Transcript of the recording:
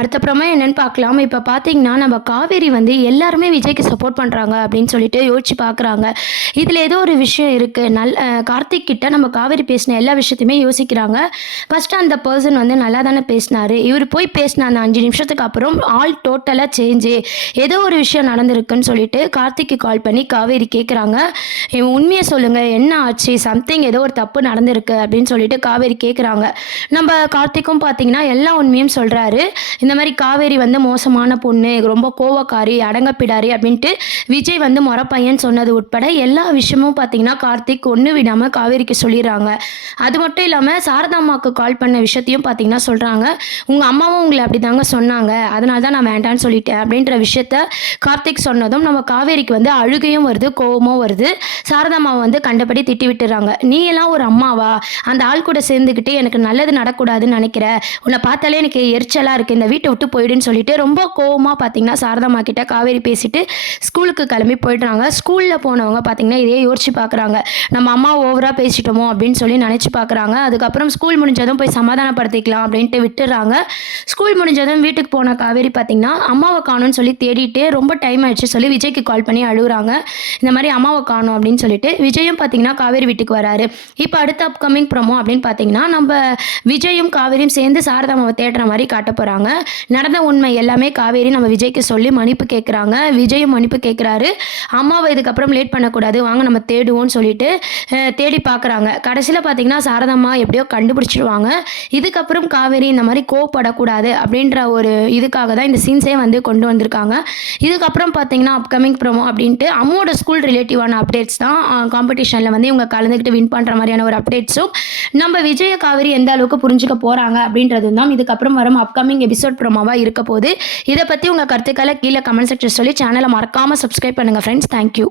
அடுத்த ப்ரோமோ என்னன்னு பார்க்கலாம். இப்ப பார்த்தீங்கன்னா, நம்ம காவேரி வந்து எல்லாருமே விஜய்க்கு சப்போர்ட் பண்றாங்க அப்படின்னு சொல்லிட்டு யோசிச்சு பார்க்குறாங்க. இதுல ஏதோ ஒரு விஷயம் இருக்கு. கார்த்திக் கிட்ட நம்ம காவேரி பேசின எல்லா விஷயத்தையுமே யோசிக்கிறாங்க. ஃபர்ஸ்ட் அந்த பெர்சன் வந்து நல்லா தானே பேசினாரு. இவரு போய் பேசின அந்த 5 நிமிஷத்துக்கு அப்புறம் ஆல் டோட்டலா சேஞ்சு. ஏதோ ஒரு விஷயம் நடந்திருக்குன்னு சொல்லிட்டு கார்த்திக்கு கால் பண்ணி காவேரி கேட்குறாங்க. உண்மைய சொல்லுங்க. என்ன ஆச்சு? சம்திங் ஏதோ ஒரு தப்பு நடந்திருக்கு அப்படின்னு சொல்லிட்டு காவேரி கேட்குறாங்க. நம்ம கார்த்திக்கும் பார்த்தீங்கன்னா, எல்லா உண்மையும் சொல்றாரு. இந்த மாதிரி காவேரி வந்து மோசமான பொண்ணு, ரொம்ப கோவக்காரி, அடங்கப்பிடாரி அப்படின்ட்டு விஜய் வந்து மொறப்பையன் சொன்னது உட்பட எல்லா விஷயமும் பார்த்தீங்கன்னா, கார்த்திக் ஒண்ணு விடாம காவேரிக்கு சொல்லிடுறாங்க. அது மட்டும் இல்லாம சாரதா அம்மாவுக்கு கால் பண்ண விஷயத்தையும் பார்த்தீங்கன்னா சொல்றாங்க. "உங்க அம்மாவும் உங்கள அப்படிதாங்க சொன்னாங்க. அதனால தான் நான் வேண்டான்னு சொல்லிட்டேன்." அப்படின்ற விஷயத்த கார்த்திக் சொன்னதும் நம்ம காவேரிக்கு வந்து அழுகையும் வருது, கோவமும் வருது. சாரதா அம்மாவ வந்து கண்டபடி திட்டி விட்டுர்றாங்க. "நீ எல்லாம் ஒரு அம்மாவா? அந்த ஆள் கூட சேர்ந்துக்கிட்டு எனக்கு நல்லது நடக்கக்கூடாதுன்னு நினைக்கிற? உன்னை பார்த்தாலே எனக்கு எரிச்சலா இருக்கு. இந்த வீட்டை விட்டு போயிடுன்னு சொல்லிட்டு ரொம்ப கோவமா பார்த்தீங்கன்னா சாரதாம்மா கிட்ட காவேரி பேசிட்டு ஸ்கூலுக்கு கிளம்பி போயிடுறாங்க. ஸ்கூல்ல போனவங்க பார்த்தீங்கன்னா இதே யோசிச்சு பார்க்குறாங்க. நம்ம அம்மா ஓவரா பேசிட்டோமோ அப்படின்னு சொல்லி நினைச்சு பார்க்குறாங்க. அதுக்கப்புறம் ஸ்கூல் முடிஞ்சதும் போய் சமாதானப்படுத்திக்கலாம் அப்படின்ட்டு விட்டுறாங்க. ஸ்கூல் முடிஞ்சதும் வீட்டுக்கு போன காவேரி பார்த்தீங்கன்னா அம்மாவை காணும்னு சொல்லி தேடிட்டு ரொம்ப டைம் ஆயிடுச்சு சொல்லி விஜய்க்கு கால் பண்ணி அழுகுறாங்க. இந்த மாதிரி அம்மாவை காணும் அப்படின்னு சொல்லிட்டு விஜயும் பார்த்தீங்கன்னா காவேரி வீட்டுக்கு வராரு. இப்போ அடுத்த அப்கமிங் ப்ரோமோ அப்படின்னு பார்த்தீங்கன்னா நம்ம விஜயும் காவேரியும் சேர்ந்து சாரதாமாவை தேடுற மாதிரி காட்ட போகிறாங்க. நடந்த உண்மை எல்லாமே காவேரி நம்ம விஜய்க்கு சொல்லி மன்னிப்பு கேட்குறாங்க. விஜயும் மன்னிப்பு கேட்குறாரு. அம்மாவை இதுக்கப்புறம் லேட் பண்ணக்கூடாது, வாங்க நம்ம தேடுவோம்னு சொல்லிட்டு தேடி பார்க்குறாங்க. கடைசியில் பார்த்தீங்கன்னா சாரதாம்மா எப்படியோ கண்டுபிடிச்சிடுவாங்க. இதுக்கப்புறம் காவேரி இந்த மாதிரி கோவப்படக்கூடாது அப்படின்ற ஒரு இதுக்காக தான் இந்த சீன்ஸே வந்து கொண்டு வந்திருக்காங்க. இதுக்கப்புறம் பார்த்தீங்கன்னா அப்கமிங் ப்ரோமோ அப்படின்ட்டு அம்மாவோட ஸ்கூல் ரிலேட்டிவான அப்டேட்ஸ் தான். காம்படிஷனில் வந்து இவங்க கலந்துக்கிட்டு வின் பண்ணுற மாதிரியான ஒரு அப்டேட்ஸும் நம்ம விஜய காவேரி எந்த அளவுக்கு புரிஞ்சுக்க போகிறாங்க அப்படின்றது தான் இதுக்கப்புறம் வரும் அப்கமிங் எபிசோட் ப்ரோமோவாக இருக்க போகுது. இதை பற்றி உங்கள் கருத்துக்களை கீழே கமெண்ட் செக்ஷன் சொல்லி சேனலை மறக்காமல் சப்ஸ்கிரைப் பண்ணுங்கள் ஃப்ரெண்ட்ஸ். தேங்க்யூ.